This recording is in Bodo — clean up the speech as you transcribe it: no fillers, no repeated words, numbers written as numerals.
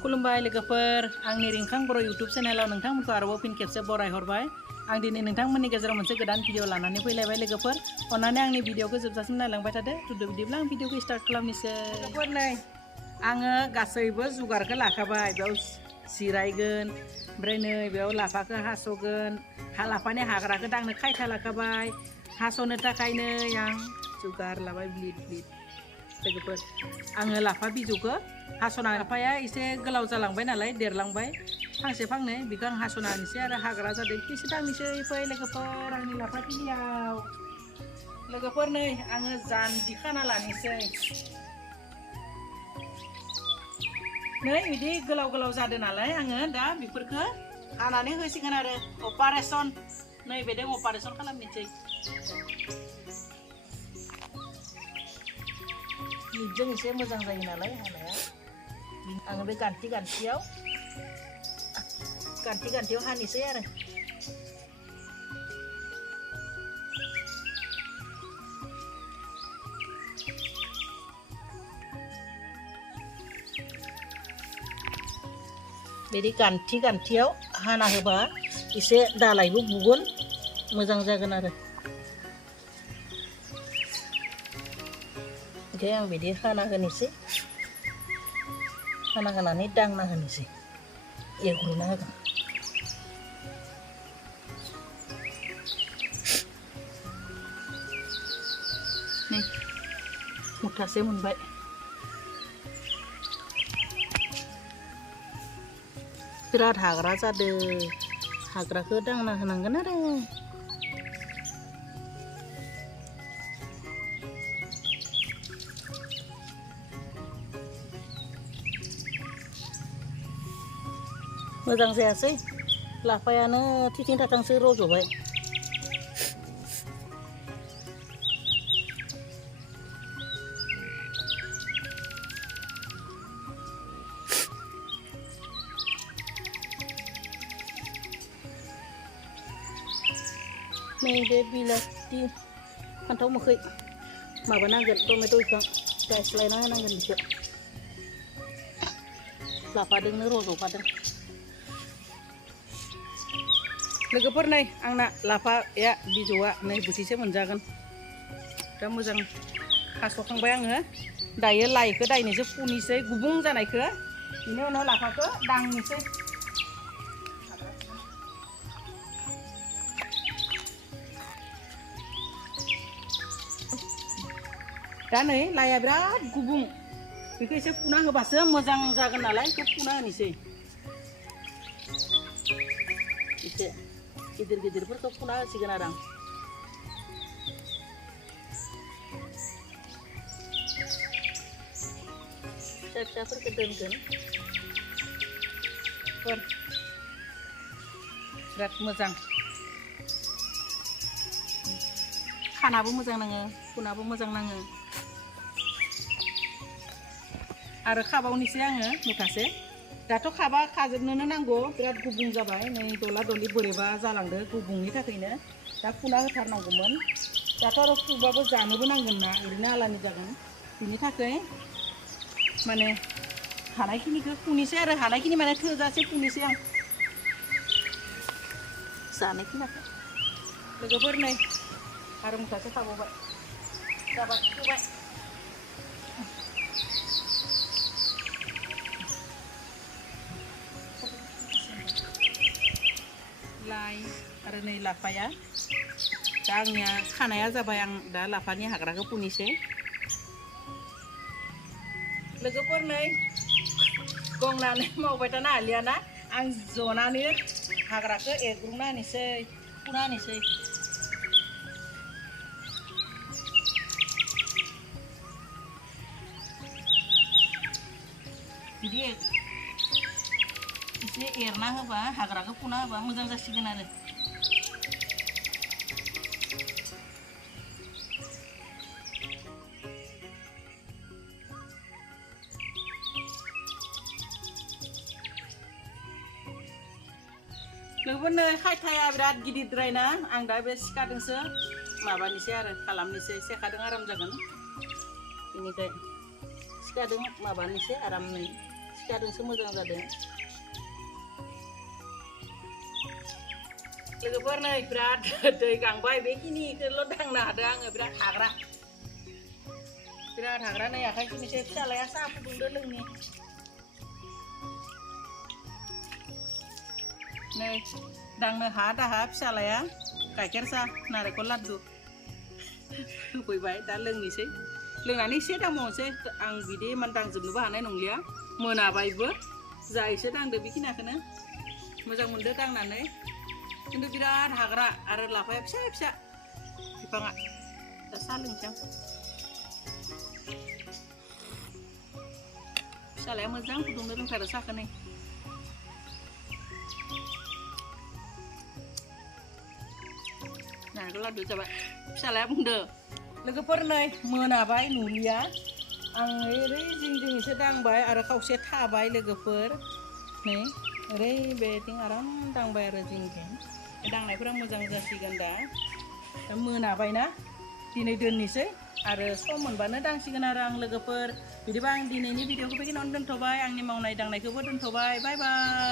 खुलुमबाय लोगोफोर आंनि रिंखां बर' YouTube चेनेलाव नोंथांमोनखौ आरोबाव फिन खेबसे बरायहरबाय आं दिनै नोंथांमोननि गेजेराव मोनसे गोदान भिडिअ लानानै फैलायबाय लोगोफोर अन्नानै आंनि भिडिअखौ जोबजासिम नायलांबाय थादो बिदिब्ला आं भिडिअखौ स्टार्ट खालामनोसै लोगोफोर नै आङो गासैबो जुगारखौ लाखाबाय बेयाव जिरायगोन ओमफ्राय नै बेयाव लाफाखौ हास'गोन लाफानि हाग्राखौ दांनो खायथा लाखाबाय हास'नो थाखाय नै आं जुगार लाबाय ब्लिड लोगोफोर आङो लाफा बिजौखौ हास'ना लाफाया एसे गोलाव जालांबाय नालाय देरलांबाय फांसे फांनै बेखौ आं हास'ना होनोसै आरो हाग्रा जादों एसे दांनोसै फै लोगोफोर आंनि लाफा थिलियाव लोगोफोर नै आङो जानजि खाना लानोसै नै बिदि गोलाव जादों नालाय आङो दा बेफोरखौ हानानै होसिगोन आरो अपारेसन नै बेदों अपारेसन खालामनोसै निजों एसे मोजां जायो नालाय हानाया आङो बे गान्थियाव हानोसै आरो बिदि गान्थियाव हाना होबा एसे दालायबो गुगोन मोजां जागोन आरो ओमफ्राय आं बिदि हाना होनोसै हाना होनानै दांना होनोसै एरग्रोना होगोन नै मुथासे मोनबाय बिराद हाग्रा जादों हाग्राखौ दांना होनांगोन आरो मोजां जायासै लाफायानो थिथिं थाथांसो रज'बाय नै बे बिलाथि फान्थाव मोखै माबानांगोन टमेट' बिफां गायस्लायना होनांगोन बिखौ लाफादोंनो रज'फादों लोगोफोर नै आंना लाफाया बिजौआ नै बोथिसे मोनजागोन दा मोजां हास'खांबाय आङो दायो लाइखौ दायनोसै फुनोसै गुबुं जानायखौ बिनि उनाव लाफाखौ दांनोसै दा नै लाइया बिराद गुबुं बेखौ एसे फुना होबासो मोजां जागोन नालाय बेखौ फुना होनोसै एसे गिदिरफोरखौ फुना होसिगोन आरो आं फिसाफोरखौ दोनगोन बिराद मोजां खानाबो मोजां नाङो फुनाबो मोजां नाङो आरो खाबावनोसै आङो मुथासे दाथ' खाजोबनोनो नांगौ बिराद गुबुं जाबाय नै दला दलि बोरैबा जालांदों गुबुंनि थाखायनो दा फुना होथारनांगौमोन दाथ' आरो फुबाबो जानोबो नांगोन ना ओरैनो आलानि जागोन बिनि थाखाय माने हानायखिनिखौ फुनोसै आरो हानायखिनि माने थोजासे फुनोसै आं जानायखिनिखौ लोगोफोर नै आरो मुथासे खाबावबाय जाबाय फोबाय लाइ आरो नै लाफाया दा आंनिया खानाया जाबाय आं दा लाफानि हाग्राखौ फुनोसै लोगोफोर नै गंनानै मावबाय थानो हालियाना आं जनानै हाग्राखौ एरग्रुंना होनोसै फुना होनोसै बिदि एसे एरना होबा हाग्राखौ फुना होबा मोजां जासिगोन आरो लोगोफोर नै खायथाया बिराद गिदिरद्रायना आं दा बे सिखादोंसो माबानोसै आरो खालामनोसै सेखादों आराम जागोन बेनिफ्राय सिखादों माबानोसै आरामनो जादोंसो मोजां जादों लोगोफोर नै बिराद दै गांबाय बेखिनिखौल' दांनो हादों आङो बिराद हाग्रा नै आखाइसिम एसे फिसालाया साहा फुदुंदो लोंनि नै दांनो हा दाहा फिसालाया गाइखेर साहा नारेंखल लादु होफैबाय दा लोंनोसै लोंनानै एसे दांबावनोसै आं बिदि इमान दांजोबनोबो हानाय नंलिया मोनाबायबो जा एसे दांदो बेखिनिखौनो मोजां मोनदो दांनानै खिन्थु बिराद हाग्रा आरो लाफाया फिसा फिसा बिफाङा दा साहा लोंसै आं फिसालाया मोजां फुदुंनो रोंथारो साहाखौ नै नारेंखल लादु जाबाय फिसालाया बुंदो लोगोफोर नै मोनाबाय नुलिया आं ओरै जिं एसे दांबाय आरो खावसे थाबाय लोगोफोर नै ओरै बेथिं आराम दांबाय आरो जिं दांनायफोरा मोजां जासिगोन दा मोनाबायना दिनै दोननोसै आरो सम मोनबानो दांसिगोन आरो आं लोगोफोर बिदिबा आं दिनैनि भिडिअखौ बेखिनियावनो दोनथ'बाय आंनि मावनाय दांनायखौबो दोनथ'बाय बाय बाय